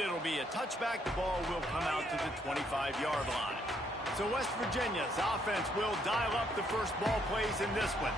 it'll be a touchback. The ball will come out to the 25-yard line. So West Virginia's offense will dial up the first ball plays in this one.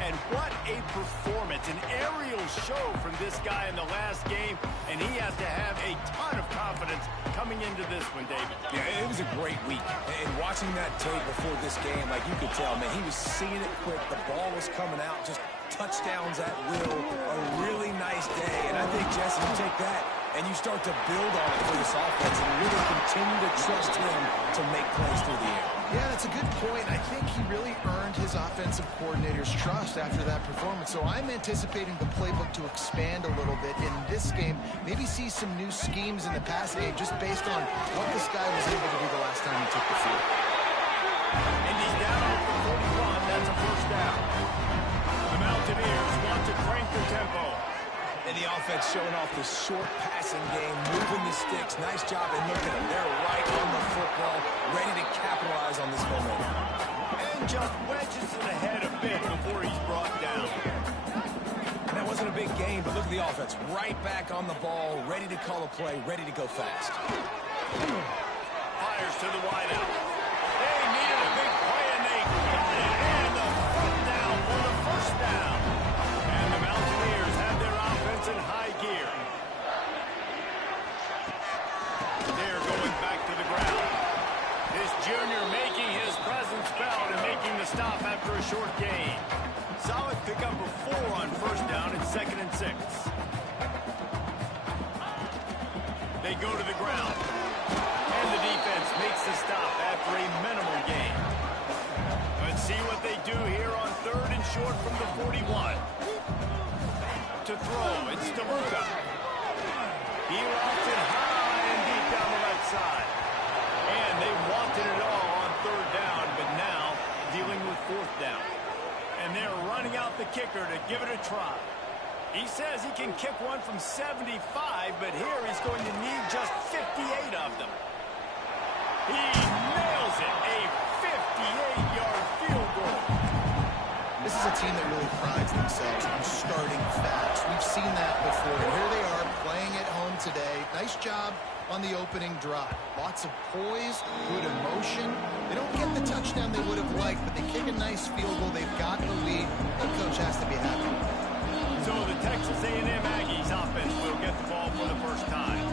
And what a performance, an aerial show from this guy in the last game, and he has to have a ton of confidence coming into this one, David. Yeah, it was a great week. And watching that tape before this game, like you could tell, man, he was seeing it quick. The ball was coming out, just touchdowns at will. A really nice day. And I think, Jesse, you take that and you start to build on it for this offense and really continue to trust him to make plays through the air. Yeah, that's a good point. I think he really earned his offensive coordinator's trust after that performance. So I'm anticipating the playbook to expand a little bit in this game. Maybe see some new schemes in the pass game just based on what this guy was able to do the last time he took the field. And he's down at the 41. That's a first down. The Mountaineers want to crank the tempo. And the offense showing off the short passing game, moving the sticks. Nice job. And look at them. They're right on the football, ready to capitalize on this momentum. And just wedges it ahead a bit before he's brought down. And that wasn't a big game, but look at the offense. Right back on the ball, ready to call a play, ready to go fast. Fires to the wideout. They needed a big play, and they got it. And the front down for the first down. And the Mountaineers have their offense in high gear. They're going back to the ground. This junior making his presence felt and making the stop after a short gain. Solid pickup of 4 on first down and 2nd and 6. They go to the ground. And the defense makes the stop after a minimal gain. Let's see what they do here on 3rd and short from the 41. To throw, it's DeLuca. He lofts it high and deep down the right side. And they wanted it all on 3rd down, but now dealing with 4th down. And they're running out the kicker to give it a try. He says he can kick one from 75, but here he's going to need just 58 of them. He nails it, a 58-yard field goal. This is a team that really prides themselves on starting fast. We've seen that before. And here they are playing at home today. Nice job on the opening drive. Lots of poise, good emotion. They don't get the touchdown they would have liked, but they kick a nice field goal. They've got the lead. The coach has to be happy. So the Texas A&M Aggies offense will get the ball for the first time.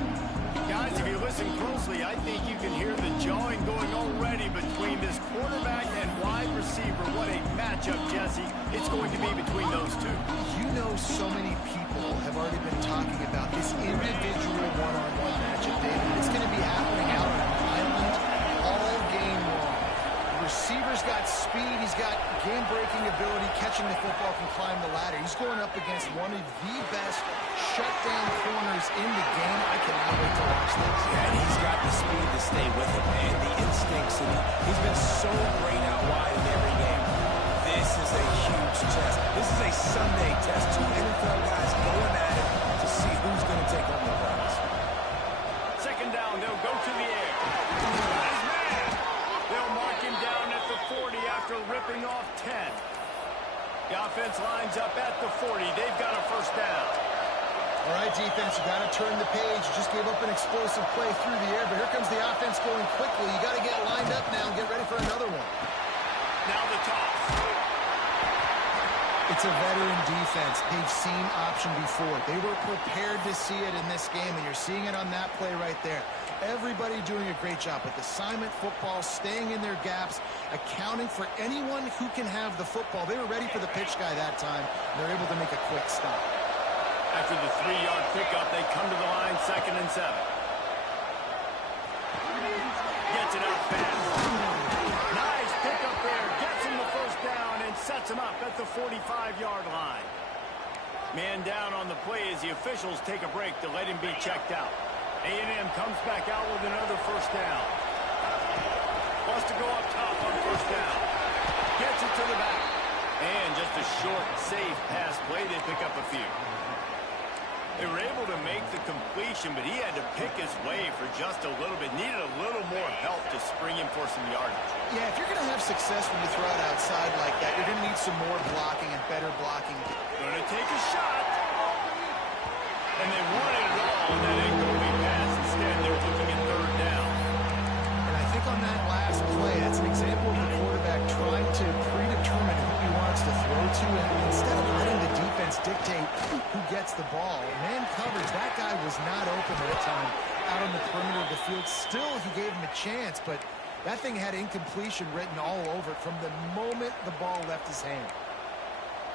Guys, if you listen closely, I think you can hear the jawing going already between this quarterback and wide receiver. What a matchup, Jesse, it's going to be between those two. You know, so many people have already been talking about this individual one-on-one matchup, David. It's going to be happening out on an island all game long. The receiver's got speed. He's got game-breaking ability, catching the football, can climb the ladder. He's going up against one of the best shutdown corners in the game. I cannot wait to watch this. Yeah, and he's got the speed to stay with him, and the instincts, and he's been so great out wide in every game. This is a huge test. This is a Sunday test. 2 NFL guys going at it to see who's going to take home the prize. 2nd down, they'll go to the air. Got his man. They'll mark him down at the 40 after ripping off 10. The offense lines up at the 40. They've got a first down. All right, defense, you got to turn the page. You just gave up an explosive play through the air, but here comes the offense going quickly. You got to get lined up now and get ready for another one. Now the toss. It's a veteran defense. They've seen option before. They were prepared to see it in this game, and you're seeing it on that play right there. Everybody doing a great job with assignment football, staying in their gaps, accounting for anyone who can have the football. They were ready for the pitch guy that time, and they're able to make a quick stop. After the 3-yard pickup, they come to the line, 2nd and 7. Gets it out fast. Nice pickup there. Gets him the first down and sets him up at the 45-yard line. Man down on the play as the officials take a break to let him be checked out. A&M comes back out with another first down. Wants to go up top on first down. Gets it to the back. And just a short, safe pass play. They pick up a few. They were able to make the completion, but he had to pick his way for just a little bit. Needed a little more help to spring him for some yardage. Yeah, if you're going to have success when you throw it outside like that, you're going to need some more blocking and better blocking. Going to take a shot. And they wanted it all, and that incomplete pass Instead, they're looking at third down. And I think on that last play, that's an example of the quarterback trying to predetermine who he wants to throw to, and instead of letting the defense dictate who gets the ball. Man coverage, that guy was not open that time out on the perimeter of the field. Still, he gave him a chance, but that thing had incompletion written all over it from the moment the ball left his hand.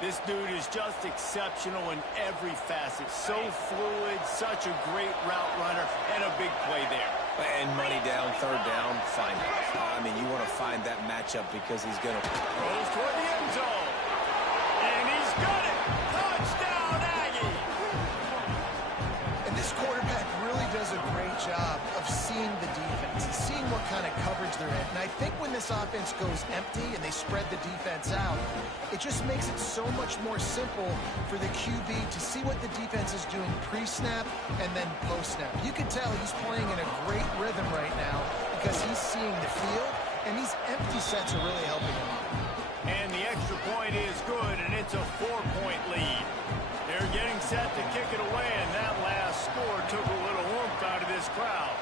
This dude is just exceptional in every facet. So fluid, such a great route runner, and a big play there. And money down, third down, find it. I mean, you want to find that matchup because he's going to... Rolls toward the end zone. And he's got it. Touchdown, Aggie. And this quarterback really does a great job of seeing the defense, seeing what kind of coverage they're in. And I think when this offense goes empty and they spread the defense out, it just makes it so much more simple for the QB to see what the defense is doing pre-snap and then post-snap. You can tell he's playing in a great rhythm right now because he's seeing the field, and these empty sets are really helping him. And the extra point is good, and it's a 4-point lead. They're getting set to kick it away, and that last score took a little oomph out of this crowd.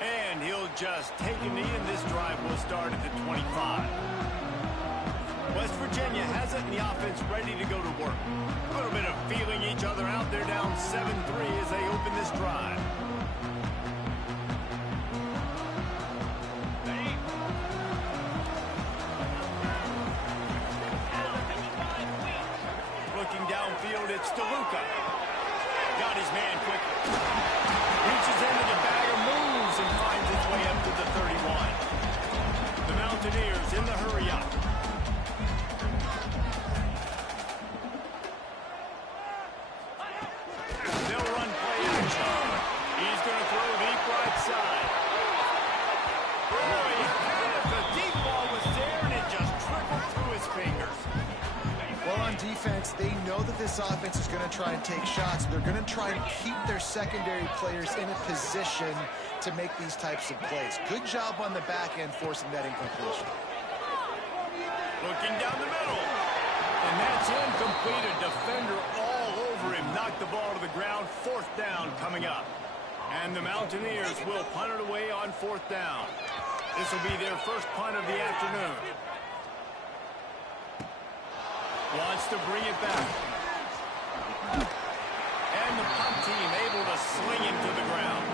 And he'll just take a knee, and this drive will start at the 25. West Virginia has it, and the offense ready to go to work. A little bit of feeling each other out. They're down 7-3 as they open this drive. Looking downfield, it's DeLuca. Got his man quickly. Reaches into the bag of moves and finds its way up to the 31. The Mountaineers in the hurry-up. They'll run play action. He's going to throw deep right side. Boy, he had it. The deep ball was there, and it just trickled through his fingers. Well, on defense, they know that this offense is going to try and take shots. They're going to try and keep their secondary players in a position to make these types of plays. Good job on the back end forcing that incompletion. Looking down the middle. And that's incomplete. A defender all over him. Knocked the ball to the ground. Fourth down coming up. And the Mountaineers will punt it away on fourth down. This will be their first punt of the afternoon. Wants to bring it back. And the punt team able to sling him to the ground.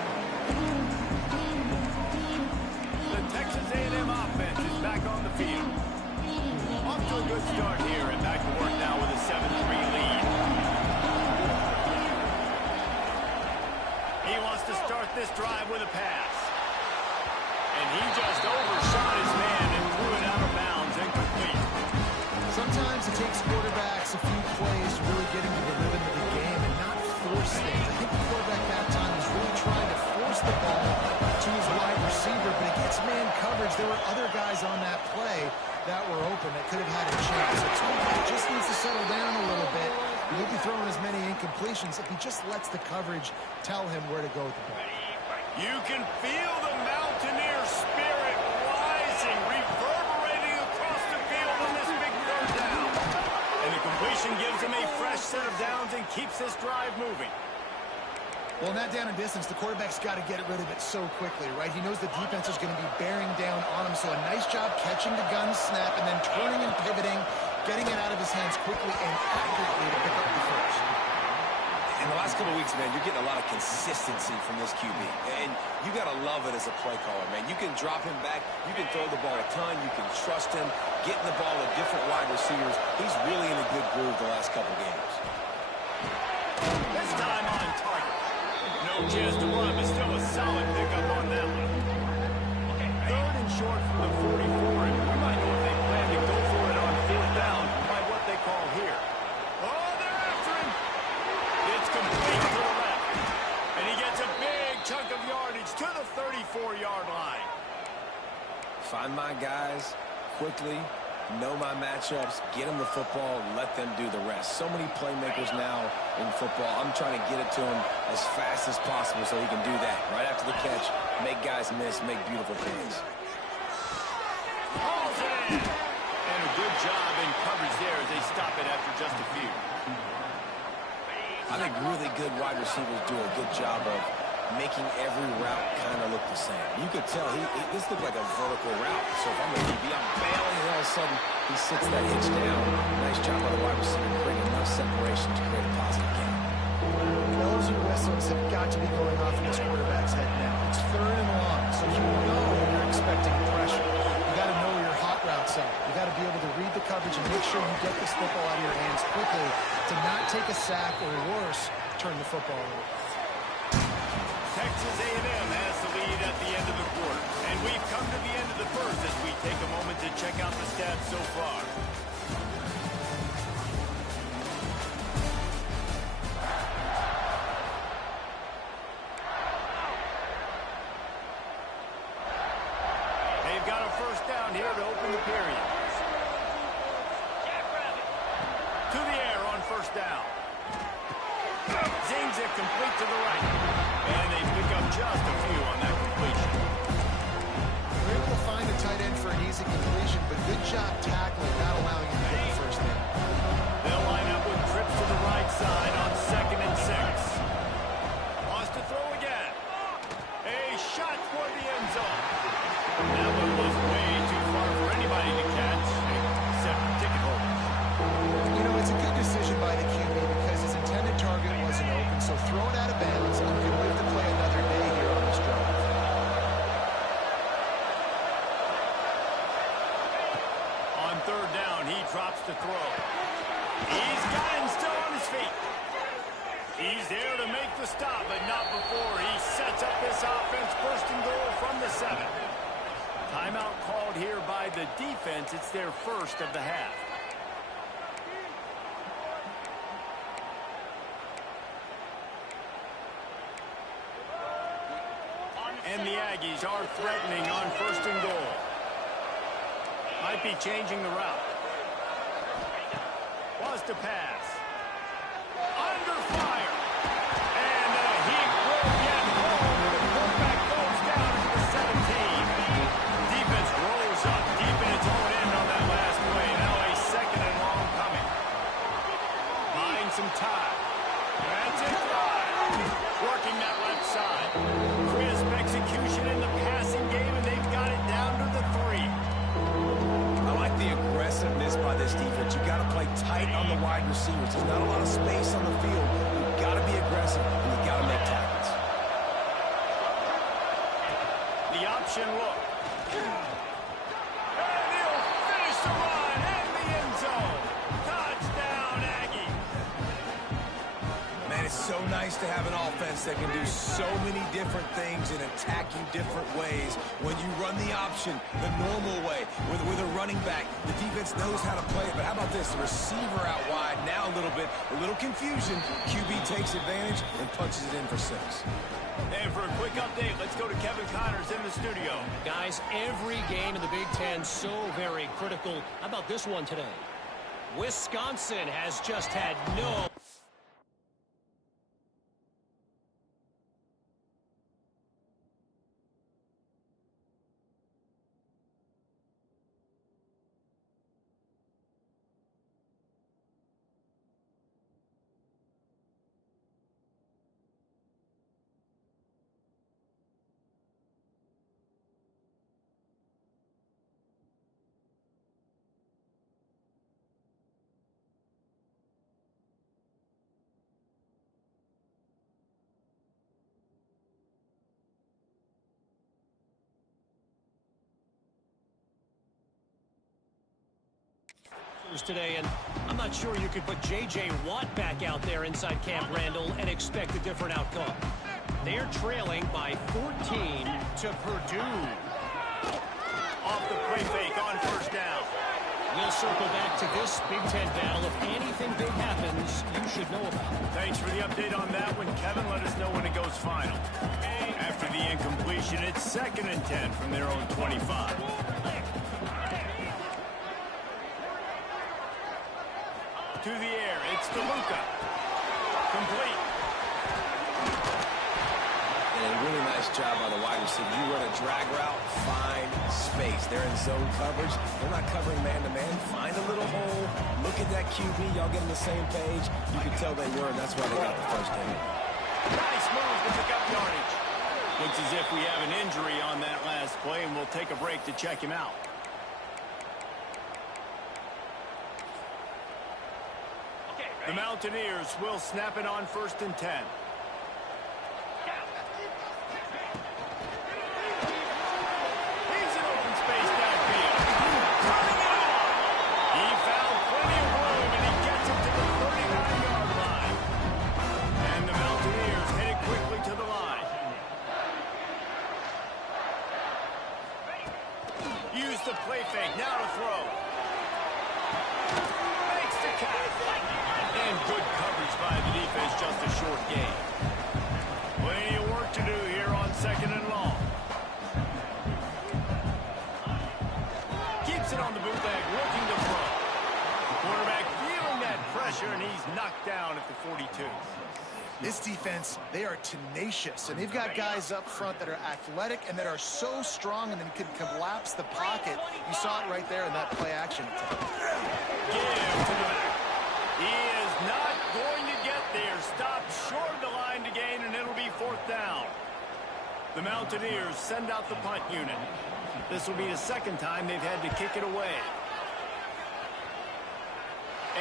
The Texas A&M offense is back on the field. Off to a good start here and back to work now with a 7-3 lead. He wants to start this drive with a pass. And he just overshot his man and threw it out of bounds, incomplete. Sometimes it takes quarterbacks a few plays to really get into the rhythm of the game and not force things. I think the quarterback that time was really trying to force the ball to his wide receiver, but against man coverage, there were other guys on that play that were open that could have had a chance. So this quarterback just needs to settle down a little bit. He won't be throwing as many incompletions if he just lets the coverage tell him where to go with the ball. You can feel the Mountaineer spirit rising, reverberating across the field on this big third down. And the completion gives him a fresh set of downs and keeps this drive moving. Well, in that down and distance, the quarterback's got to get rid of it so quickly, right? He knows the defense is going to be bearing down on him, so a nice job catching the gun snap and then turning and pivoting, getting it out of his hands quickly and accurately to pick up the first. In the last couple of weeks, man, you're getting a lot of consistency from this QB. And you got to love it as a play caller, man. You can drop him back. You can throw the ball a ton. You can trust him. Getting the ball to different wide receivers. He's really in a good groove the last couple games. This time on target. No chance to run, but still a solid pickup on that one. Third and short from the 44, and we might know if they plan to go for it on fourth down by what they call here. Oh, they're after him. It's complete to the left. And he gets a big chunk of yardage to the 34-yard line. Find my guys quickly, know my matchups, get them the football, let them do the rest. So many playmakers now in football. I'm trying to get it to him as fast as possible so he can do that. Right after the catch, make guys miss, make beautiful plays. Hauls it in. And a good job in coverage there as they stop it after just a few. I think really good wide receivers do a good job of making every route kind of look the same. You could tell this looked like a vertical route. So if I'm a DB, I'm bailing, and all of a sudden he sits that hitch down. Nice job by the wide receiver creating enough separation to create a positive gain. Bells and whistles have got to be going off in this quarterback's head now. It's 3rd and long, so you know you're expecting pressure. You got to know your hot routes are. You got to be able to read the coverage and make sure you get this football out of your hands quickly to not take a sack or worse, turn the football over. Texas A&M has the lead at the end of the quarter. And we've come to the end of the first as we take a moment to check out the stats so far. They've got a first down here to open the period. To the air on first down. Zings it complete to the right. And they pick up just a few on that completion. They're able to find a tight end for an easy completion, but good job tackling, not allowing him to get the first down. They'll line up with trips to the right side on 2nd and 6. Wants to throw again. A shot for the end zone. That one was way too far for anybody to catch, except ticket holders. You know, it's a good decision by the QB because his intended target wasn't open, so throw it out of bounds and you can live to play another day here on this drive. On 3rd down, he drops to throw. He's got him still on his feet. He's there to make the stop, but not before he sets up this offense. 1st and goal from the 7. Timeout called here by the defense. It's their first of the half. And the Aggies are threatening on 1st and goal. Might be changing the route. Was to pass. Under fire. And he will get home. The quarterback goes down to the 17. Defense rolls up deep in its own end on that last play. Now a 2nd and long coming. Buying some time. That's it. Working that left side. Crisp execution in the passing game, and they've got it down to the 3. I like the aggressiveness by this defense. You got to play tight on the wide receivers. There's not a lot of space on the field. You've got to be aggressive, and you've got to make tackles. The option look. And he'll finish the run in the end zone. Touchdown, Aggie. Man, it's so nice to have an offense that can do so many different things and attack you different ways. When you run the option the normal way with a running back, the defense knows how to play it. But how about this? The receiver out wide, now a little confusion. QB takes advantage and punches it in for 6. And for a quick update, let's go to Kevin Connors in the studio. Guys, every game in the Big Ten so very critical. How about this one today? Wisconsin has just had no... today, and I'm not sure you could put J.J. Watt back out there inside Camp Randall and expect a different outcome. They're trailing by 14 to Purdue. Off the play fake on 1st down. We'll circle back to this Big Ten battle. If anything big happens, you should know about it. Thanks for the update on that one, Kevin. Let us know when it goes final. After the incompletion, it's 2nd and 10 from their own 25. To the air, it's DeLuca. Complete. And in really nice job by the wide receiver. You run a drag route, find space. They're in zone coverage. They're not covering man-to-man. Find a little hole. Look at that QB. Y'all get on the same page. You can tell they were, and that's why they got the first down. Nice move to pick up yardage. Looks as if we have an injury on that last play, and we'll take a break to check him out. The Mountaineers will snap it on 1st and 10. He's in open space downfield. Turning it on. He found plenty of room, and he gets it to the 39-yard line. And the Mountaineers headed quickly to the line. Use the play fake. Now to throw. Makes the catch. And good coverage by the defense, just a short gain. Plenty of work to do here on 2nd and long. Keeps it on the bootleg, looking to throw. The quarterback feeling that pressure, and he's knocked down at the 42. This defense, they are tenacious, and they've got guys up front that are athletic and that are so strong and then can collapse the pocket. You saw it right there in that play action attempt. Give to the back. He is not going to get there. Stopped short of the line to gain, and it'll be 4th down. The Mountaineers send out the punt unit. This will be the 2nd time they've had to kick it away.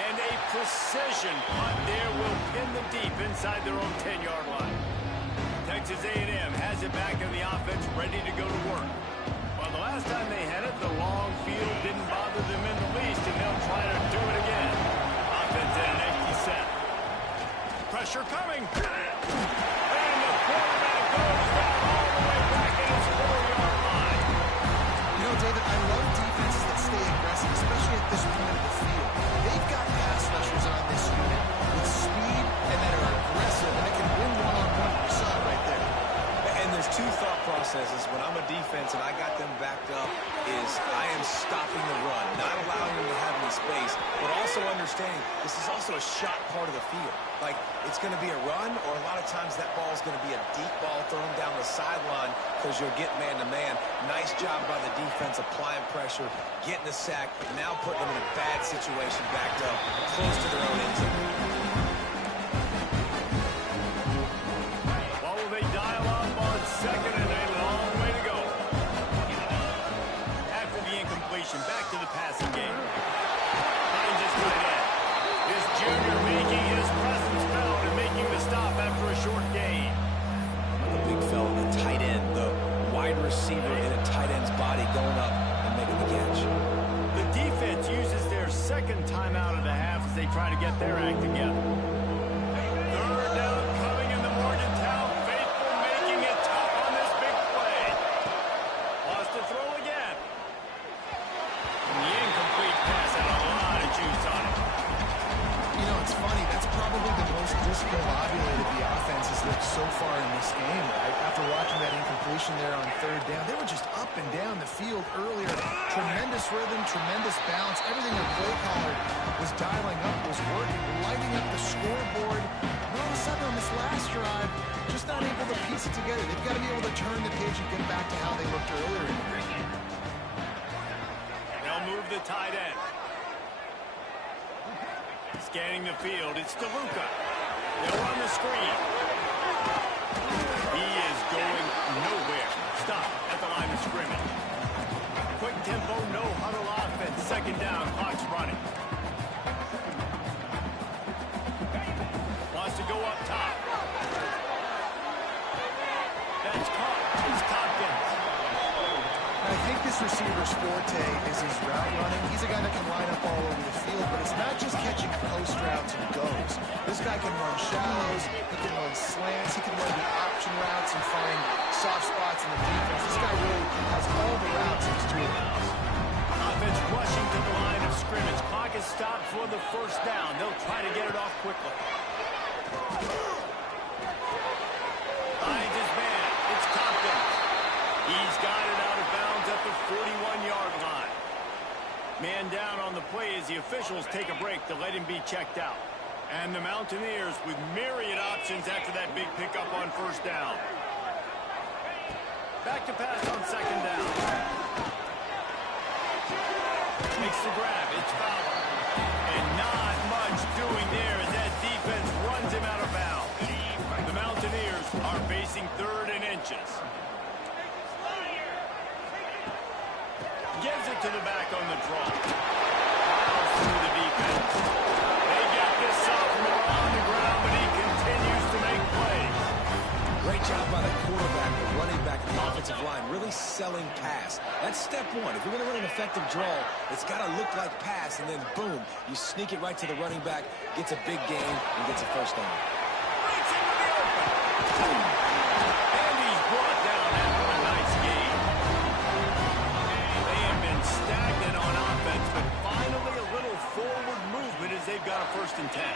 And a precision punt there will pin them deep inside their own 10-yard line. Texas A&M has it back in the offense, ready to go to work. Well, the last time they had it, the long field didn't bother them in the least, and they'll try to do it again. Offense in an empty set. Pressure coming. And the quarterback goes down all the way back at his 4-yard line. You know, David, I love defenses that stay aggressive, especially at this point of the field. They've got pass rushers on this unit with speed and that are aggressive and that can win one-on-one. You saw it right there. And there's two thought processes. When I'm a defense and I got them backed up is I am stopping the run, not allowing them to have any space, but also understanding this is also a shot part of the field. Like, it's going to be a run, or a lot of times that ball is going to be a deep ball thrown down the sideline because you'll get man-to-man. Nice job by the defense applying pressure, getting the sack, now putting them in a bad situation backed up, close to their own end zone. What will they dial up on 2nd and a long way to go? After the incompletion, back to the passing game. Finds his tight end. This junior making his presence felt and making the stop after a short gain. The big fella, the tight end, the wide receiver in a tight end's body going up and making the catch. The defense uses their 2nd timeout of the half as they try to get their act together. 3rd down coming in the Morgantown faithful, making it tough on this big play. Wants to throw again. And the incomplete pass had a lot of juice on it. You know, it's funny. That's probably the most discombobulated the offense has looked so far in this game, right? After watching that incompletion there on 3rd down, they were just up and down the field earlier. Tremendous rhythm, tremendous balance. Everything their play caller was dialing up, was working, lighting up the scoreboard. And all of a sudden on this last drive, just not able to piece it together. They've got to be able to turn the page and get back to how they looked earlier in the game. They'll move the tight end. Scanning the field, it's DeLuca. They'll run the screen. He is going nowhere. Stop at the line of scrimmage. Quick tempo, no huddle offense. 2nd down, clock's running. Wants to go up top. That's caught. It's Tompkins. I think this receiver's forte is his route running. He's a guy that can line up all over the field, but it's not just catching post routes and goes. This guy can run shallows, he can run slants, he can run the option routes and find soft spots in the defense. This guy really has all the routes in his toolbox. Offense rushing to the line of scrimmage. Clock is stopped for the 1st down. They'll try to get it off quickly. Finds his man. It's Tompkins. He's got it out of bounds at the 41-yard line. Man down on the play as the officials take a break to let him be checked out. And the Mountaineers with myriad options after that big pickup on 1st down. Back to pass on second down. Makes the grab. It's Fowler. And not much doing there as that defense runs him out of bounds. The Mountaineers are facing 3rd and inches. Gives it to the back on the draw. Fouls through the defense. They get this sophomore on the ground, but he continues to make plays. Great job by the quarterback, the running back, the offensive line, really selling pass. That's step one. If you're going to run an effective draw, it's got to look like pass, and then boom, you sneak it right to the running back, gets a big gain, and gets a first down. Breaks into the open. And he's brought down after a nice gain. They have been stagnant on offense, but finally a little forward movement as they've got a 1st and 10.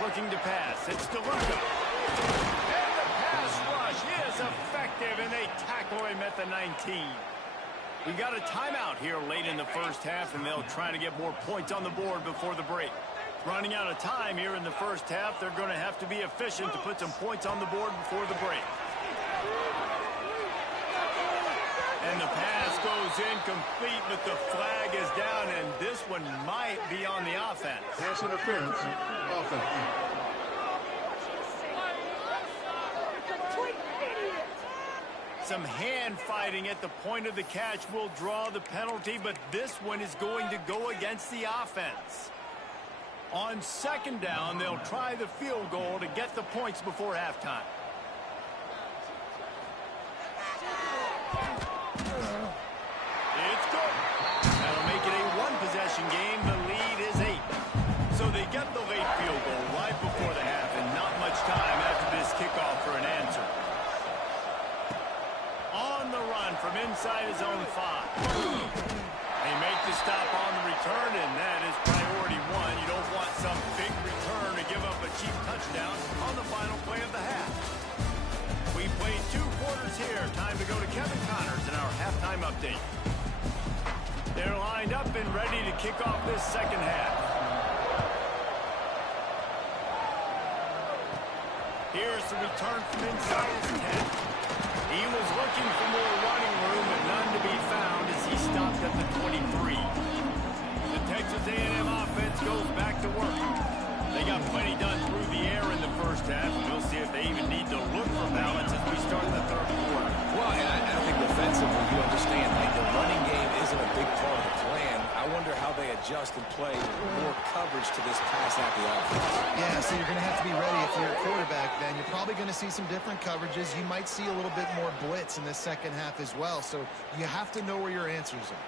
Looking to pass. It's DeLuca. And the pass rush is effective, and they tackle him at the 19. We got a timeout here late in the 1st half, and they'll try to get more points on the board before the break. Running out of time here in the 1st half, they're going to have to be efficient to put some points on the board before the break. And the pass goes incomplete, but the flag is down, and this one might be on the offense. Pass interference. Offense. Some hand fighting at the point of the catch will draw the penalty, but this one is going to go against the offense. On 2nd down, they'll try the field goal to get the points before halftime. It's good. That'll make it a 1-possession game. The lead is 8. So they get the late field goal right before the half, and not much time after this kickoff for an answer. On the run from inside his own 5. They make the stop on the return, and that is priority 1. You don't want some big return to give up a cheap touchdown on the final play of the half. We played 2 quarters here. Time to go to Kevin Connors in our halftime update. They're lined up and ready to kick off this 2nd half. Here's the return from inside his 10. He was looking for more running room, and none to be found as he stopped at the 23. The Texas A&M offense goes back to work. They got plenty done through the air in the 1st half, and we'll see if they even need to look for balance as we start the 3rd quarter. Well, and I think defensively, you understand, like the running game isn't a big part of the plan. I wonder how they adjust and play more coverage to this pass-happy offense. Yeah, so you're going to have to be ready if you're a quarterback then. You're probably going to see some different coverages. You might see a little bit more blitz in the 2nd half as well, so you have to know where your answers are.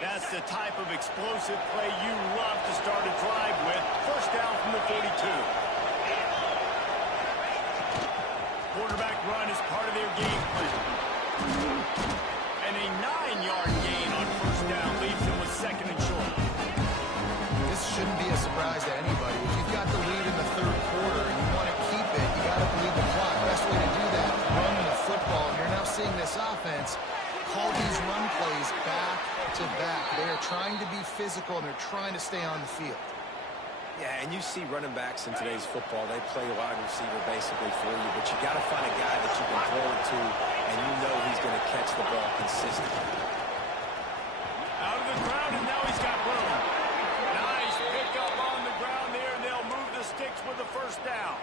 That's the type of explosive play you love to start a drive with. 1st down from the 42. Quarterback run is part of their game plan. And a 9-yard gain on 1st down leaves them with 2nd and short. This shouldn't be a surprise to anybody. If you've got the lead in the 3rd quarter and you want to keep it, you got to bleed the clock. Best way to do that, run the football. And you're now seeing this offense call these run plays back to back. They are trying to be physical, and they're trying to stay on the field. Yeah, and you see running backs in today's football, they play wide receiver basically for you, but you got to find a guy that you can throw it to, and you know he's going to catch the ball consistently. Out of the ground, and now he's got room. Nice pickup on the ground there, and they'll move the sticks with the 1st down.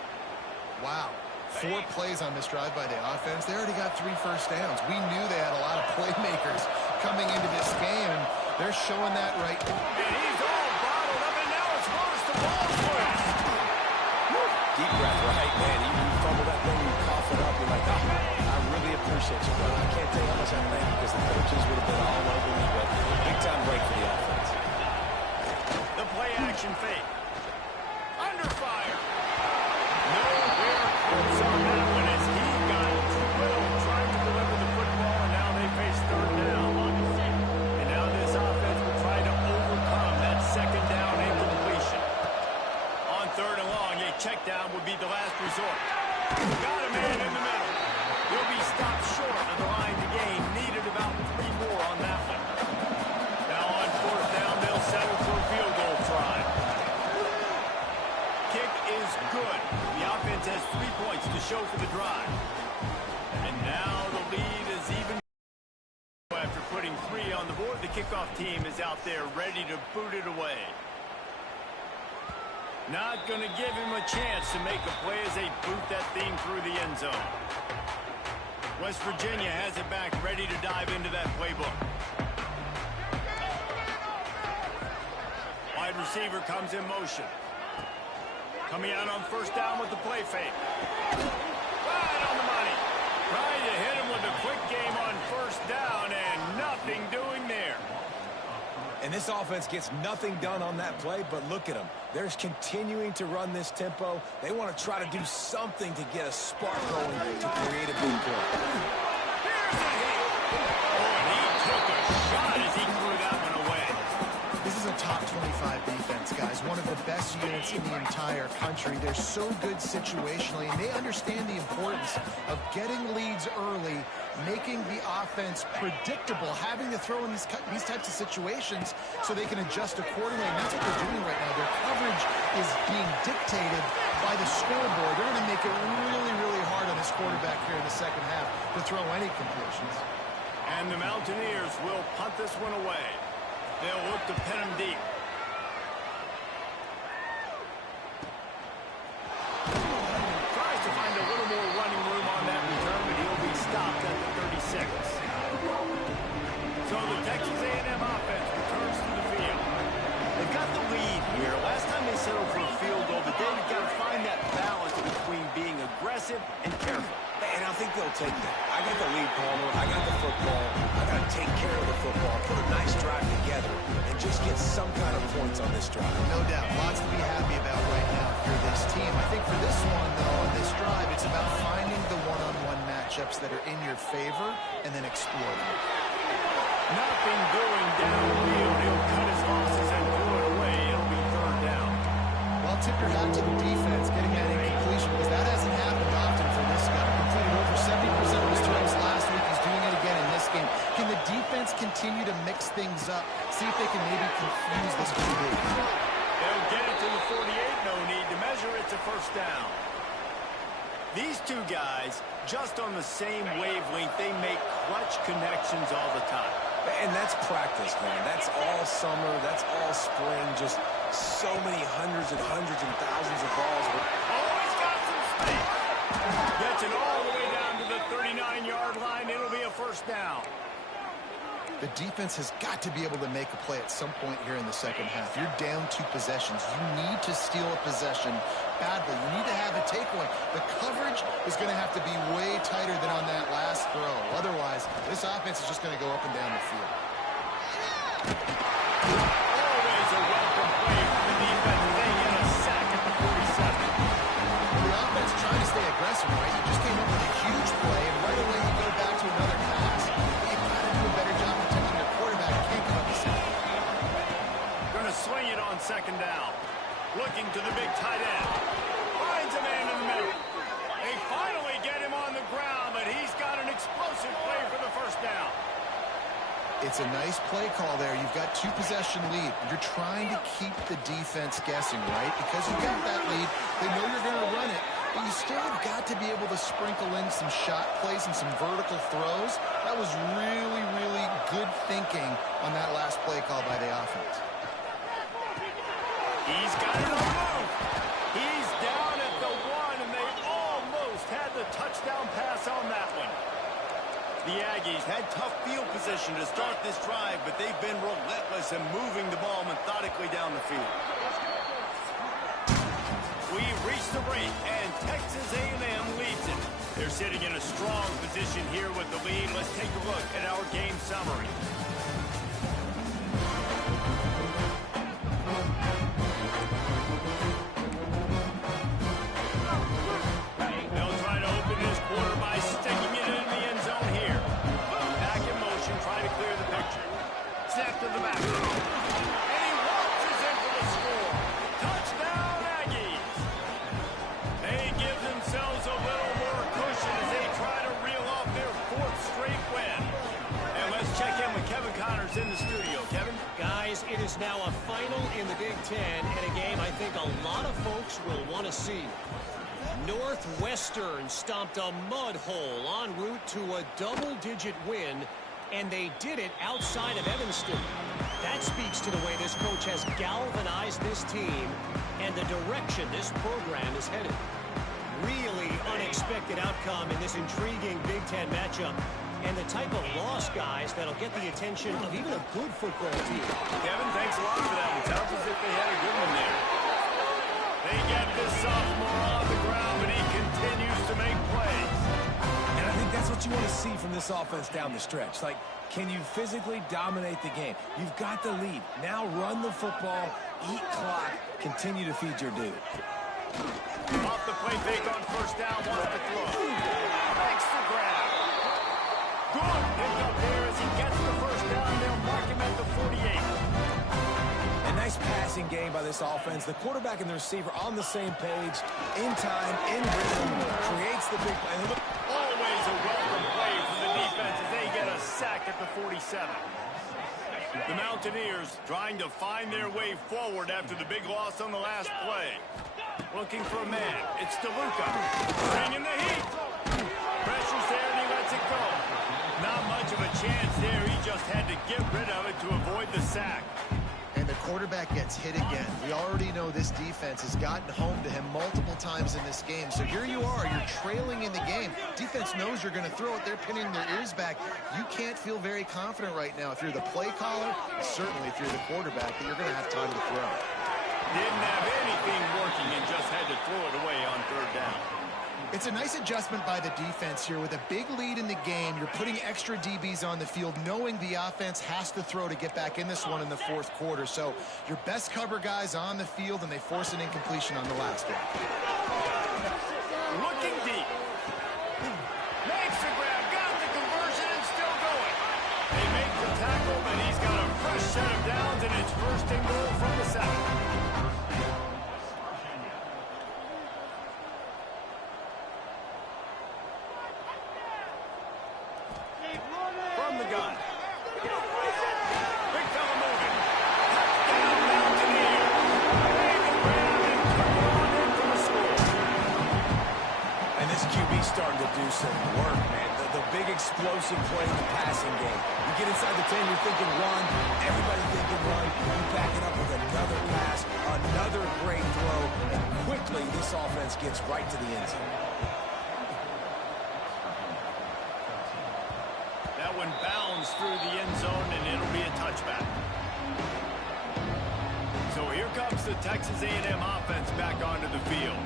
Wow. 4 plays on this drive by the offense. They already got 3 first downs. We knew they had a lot of playmakers coming into this game, and they're showing that right now. And he's all bottled up, and now it's worse. The ball's loose. Deep breath, right, man. You fumble that thing, you cough it up, you're like, oh, I really appreciate you, brother. I can't tell you how much I thank you because the coaches would have been all over me, but big-time break for the offense. The play-action fake. Under fire. Nowhere close on that one as he got drilled trying to deliver the football, and now they face 3rd down. And now this offense will try to overcome that 2nd down incompletion. On 3rd and long, a check down would be the last resort. Got a man in the middle. He'll be stopped short of the line to gain. Needed about 3 more on that one. Now on 4th down, they'll settle for a field goal try. Kick is good. The offense has 3 points to show for the drive. And now the lead is even. After putting 3 on the board, the kickoff team is out there ready to boot it away. Not going to give him a chance to make a play as they boot that thing through the end zone. West Virginia has it back, ready to dive into that playbook. Wide receiver comes in motion. Coming out on first down with the play fake. Right on the money. Trying to hit him with a quick game on first down, and nothing doing there. And this offense gets nothing done on that play, but look at them. They're continuing to run this tempo. They want to try to do something to get a spark going to create a big play. Here's a hit. Oh, and he took a shot as he threw that one away. This is a top 25 defense, guys. One of the best units in the entire country. They're so good situationally, and they understand the importance of getting leads early, making the offense predictable, having to throw in these types of situations so they can adjust accordingly. And that's what they're doing right now. Their coverage is being dictated by the scoreboard. They're going to make it really, really hard on this quarterback here in the second half to throw any completions. And the Mountaineers will punt this one away. They'll look to pin him deep. Tries to find a little more running room on that return, but he'll be stopped at the 36. So the Texas A&M offense returns to the field. They've got the lead here. Last time they settled for a field goal, but then you've got to find that balance between being aggressive and careful. And I think they'll take that. I got the lead, Palmer. I got the football. I got to take care of the football. Put a nice drive together and just get some kind of points on this drive. No doubt. Lots to be happy about right now for this team. I think for this one, though, on this drive, it's about finding the one-on-one matchups that are in your favor and then exploiting it. Nothing doing downfield. He'll cut his losses and throw it away. It'll be third down. Well, tip your hat to the defense getting that incompletion, because that hasn't happened often for this guy. Completed over 70% of his throws last week. He's doing it again in this game. Can the defense continue to mix things up? See if they can maybe confuse this QB. They'll get it to the 48. No need to measure. It's a first down. These two guys, just on the same wavelength, they make clutch connections all the time. And that's practice, man. That's all summer. That's all spring. Just so many hundreds and thousands of balls. Oh, he's got some space. Gets it all the way down to the 39-yard line. It'll be a first down. The defense has got to be able to make a play at some point here in the second half. You're down 2 possessions. You need to steal a possession badly. You need to have a takeaway. The coverage is going to have to be way tighter than on that last throw. Otherwise, this offense is just going to go up and down the field. Always a welcome play from the defense. They get a sack at the 47. The offense trying to stay aggressive, right? You just came up with a huge play, and right away you go back to another pass. You've got to do a better job protecting your quarterback. You can't give up a sack. Going to swing it on second down. Looking to the big tight end. Finds a man in the middle. They finally get him on the ground, but he's got an explosive play for the first down. It's a nice play call there. You've got 2-possession lead. You're trying to keep the defense guessing, right? Because you've got that lead. They know you're going to run it, but you still have got to be able to sprinkle in some shot plays and some vertical throws. That was really, really good thinking on that last play call by the offense. He's got it on the move. He's down at the 1, and they almost had the touchdown pass on that one. The Aggies had tough field position to start this drive, but they've been relentless in moving the ball methodically down the field. We've reached the break, and Texas A&M leads it. They're sitting in a strong position here with the lead. Let's take a look at our game summary. They'll try to open this quarter by sticking it in the end zone here. Back in motion, try to clear the picture. Snap to the back. And he waltzes in for the score. Touchdown, Aggies. They give themselves a little more cushion as they try to reel off their 4th straight win. And let's check in with Kevin Connors in the studio. Kevin? Guys, it is now a final in the Big Ten and a game I think a lot of folks will want to see. Northwestern stomped a mud hole en route to a double-digit win, and they did it outside of Evanston. That speaks to the way this coach has galvanized this team and the direction this program is headed. Really unexpected outcome in this intriguing Big Ten matchup, and the type of loss, guys, that'll get the attention of even a good football team. Kevin, thanks a lot for that. It sounds as if they had a good one there. They get this sophomore on the ground, and he continues to make plays. And I think that's what you want to see from this offense down the stretch. Like, can you physically dominate the game? You've got the lead. Now run the football, eat clock, continue to feed your dude. Off the play fake on first down, wants to throw. Extra grab. Good pick up there as he gets the first down. They'll mark him at the 48. A nice passing game by this offense. The quarterback and the receiver on the same page, in time, in rhythm, creates the big play. Always a welcome play from the defense as they get a sack at the 47. The Mountaineers trying to find their way forward after the big loss on the last play. Looking for a man. It's DeLuca. Bringing the heat. Pressure's there and he lets it go. Not much of a chance there. He just had to get rid of it to avoid the sack. And the quarterback gets hit again. We already know this defense has gotten home to him multiple times in this game. So here you are. You're trailing in the game. Defense knows you're going to throw it. They're pinning their ears back. You can't feel very confident right now if you're the play caller, and certainly if you're the quarterback, that you're going to have time to throw. Didn't have anything working and just had to throw it away on third down. It's a nice adjustment by the defense here. With a big lead in the game, you're putting extra DBs on the field, knowing the offense has to throw to get back in this one in the fourth quarter. So your best cover guys on the field, and they force an incompletion on the last one. Looking deep. Makes the grab, got the conversion, and still going. They make the tackle, but he's got a fresh set of downs, and it's first and goal from the 7. From the gun. Big fella moving. Touchdown Mountaineers. Made the grab and took on in for the score. And this QB's starting to do some work, man. The big explosive play in the passing game. You get inside the 10, you're thinking run. Everybody thinking run. You back it up with another pass, another great throw, and quickly this offense gets right to the end zone. That one bounds through the end zone, and it'll be a touchback. So here comes the Texas A&M offense back onto the field.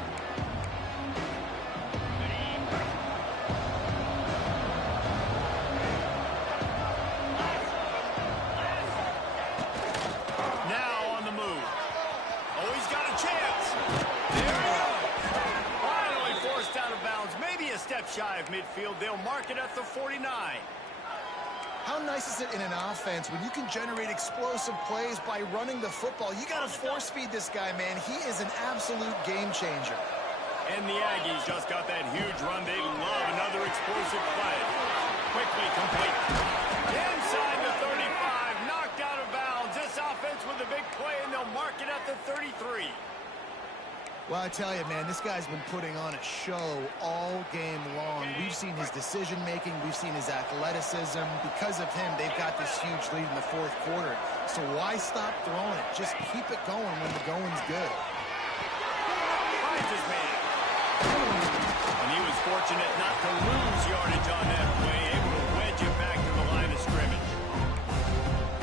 Now on the move. Oh, he's got a chance. There he goes. Finally forced out of bounds. Maybe a step shy of midfield. They'll mark it at the 49. How nice is it in an offense when you can generate explosive plays by running the football? You got to force feed this guy, man. He is an absolute game changer. And the Aggies just got that huge run. They love another explosive play. Quickly complete. Inside the 35, knocked out of bounds. This offense with a big play, and they'll mark it at the 33. Well, I tell you, man, this guy's been putting on a show all game long. We've seen his decision-making. We've seen his athleticism. Because of him, they've got this huge lead in the fourth quarter. So why stop throwing it? Just keep it going when the going's good. Finds his man. And he was fortunate not to lose yardage on that play, able to wedge it back to the line of scrimmage.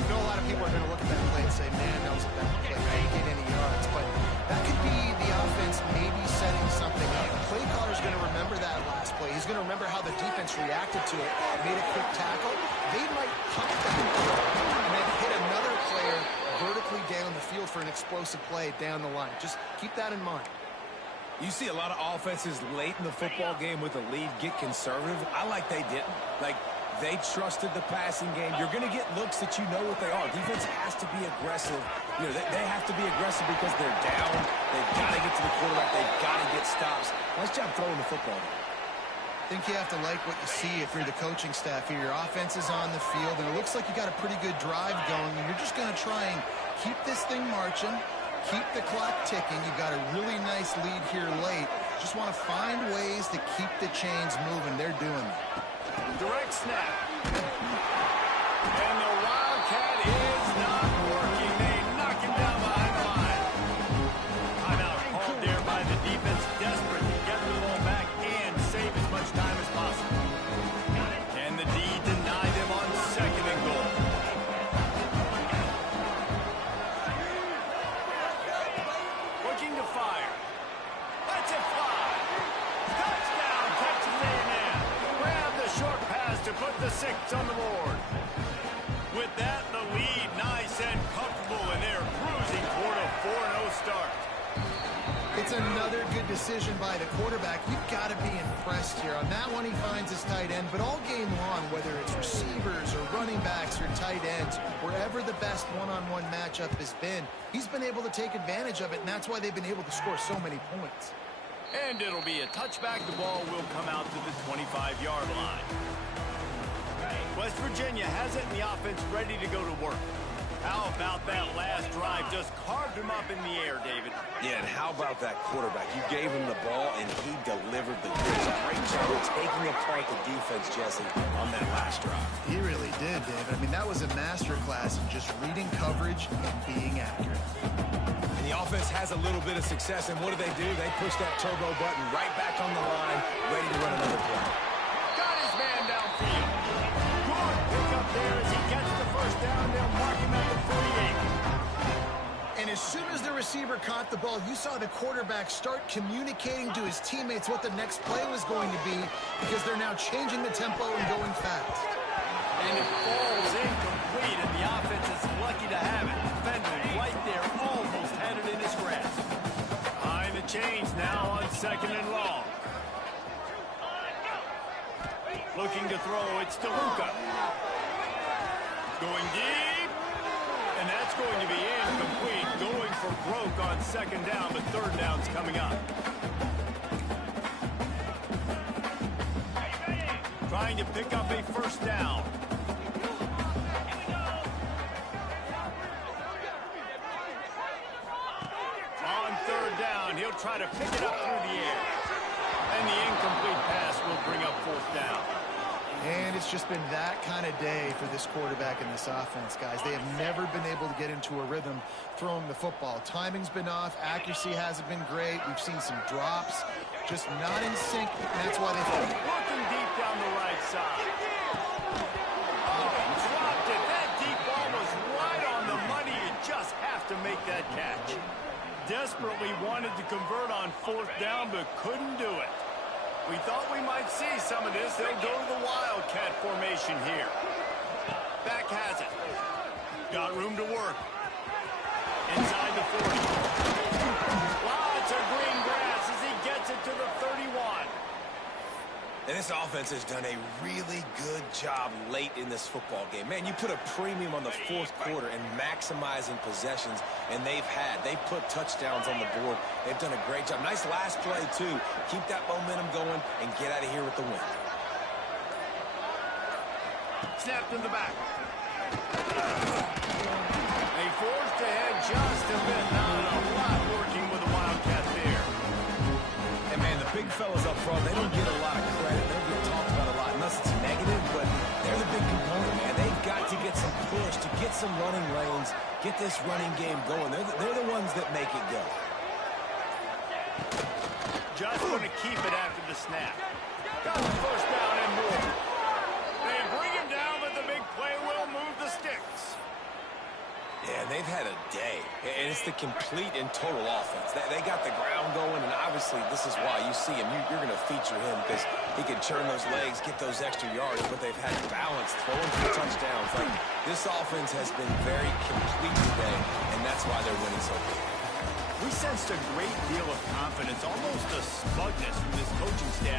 You know, a lot of people are going to look at that play and say, man, that was a bad play. I didn't get any yards. But that could be the offense maybe setting something up. The play caller's going to remember that last play. He's going to remember how the defense reacted to it, made a quick tackle. They might pump that and then hit another player vertically down the field for an explosive play down the line. Just keep that in mind. You see a lot of offenses late in the football game with a lead get conservative. I like they didn't. Like, they trusted the passing game. You're going to get looks that you know what they are. Defense has to be aggressive. You know, they have to be aggressive because they're down. They've got to get to the quarterback. They've got to get stops. Nice job throwing the football. I think you have to like what you see if you're the coaching staff here. Your offense is on the field, and it looks like you got a pretty good drive going, and you're just going to try and keep this thing marching, keep the clock ticking. You've got a really nice lead here late. Just want to find ways to keep the chains moving. They're doing it. Direct snap. And the Wildcat is not working. They knock him down behind the line. Timeout called there by the defense, desperate to get the ball back and save as much time as possible. Can the D deny them on 2nd and goal? Looking to fire. Lets it fly. Touchdown, Texas A&M. Grab the short pass to put the 6 on the board. With that, the lead nice and comfortable, and they're cruising toward a 4-0 start. It's another good decision by the quarterback. You've got to be impressed here. On that one, he finds his tight end, but all game long, whether it's receivers or running backs or tight ends, wherever the best one-on-one matchup has been, he's been able to take advantage of it, and that's why they've been able to score so many points. And it'll be a touchback. The ball will come out to the 25-yard line. West Virginia has it, and the offense ready to go to work. How about that last drive? Just carved him up in the air, David. Yeah, and how about that quarterback? You gave him the ball, and he delivered the goods. A great job of taking apart the defense, Jesse, on that last drive. He really did, David. I mean, that was a masterclass in just reading coverage and being accurate. And the offense has a little bit of success, and what do? They push that turbo button right back on the line, ready to run another play. Got his man downfield. Good pick up there as he gets the first down. They'll mark him at the 48. And as soon as the receiver caught the ball, you saw the quarterback start communicating to his teammates what the next play was going to be, because they're now changing the tempo and going fast. And it falls incomplete, and the offense is lucky to have it. Defender right there, almost had it in his grasp. Behind the chains now on 2nd and long. Looking to throw, it's DeLuca. Going deep, and that's going to be incomplete. Going for broke on 2nd down, but 3rd down's coming up. Trying to pick up a 1st down. On 3rd down, he'll try to pick it up through the air. And the incomplete pass will bring up 4th down. And it's just been that kind of day for this quarterback and this offense, guys. They have never been able to get into a rhythm throwing the football. Timing's been off. Accuracy hasn't been great. We've seen some drops. Just not in sync, and that's why they fall. Looking deep down the right side. Oh, dropped it. That deep ball was right on the money. You just have to make that catch. Desperately wanted to convert on 4th down, but couldn't do it. We thought we might see some of this. They'll go to the Wildcat formation here. Back has it. Got room to work. Inside the 40. Lots of green grass as he gets it to the 31. And this offense has done a really good job late in this football game. Man, you put a premium on the 4th quarter and maximizing possessions, and they've put touchdowns on the board. They've done a great job. Nice last play, too. Keep that momentum going and get out of here with the win. Snapped in the back. They forced ahead just a bit. Not a lot working with the Wildcat there. And, man, the big fellas up front, they don't get a lot of credit. They don't get talked about a lot unless it's negative, but they're the big component, man. They've got to get some push, to get some running lanes, get this running game going. They're the ones that make it go. Just going to keep it after the snap. Got the 1st down and more. They bring him down, but the big play will move the sticks. Yeah, and they've had a day, and it's the complete and total offense. They got the ground going, and obviously this is why you see him. You're going to feature him because he can churn those legs, get those extra yards, but they've had balance, throwing for touchdowns. Like, this offense has been very complete today, and that's why they're winning so big. We sensed a great deal of confidence, almost a smugness from this coaching staff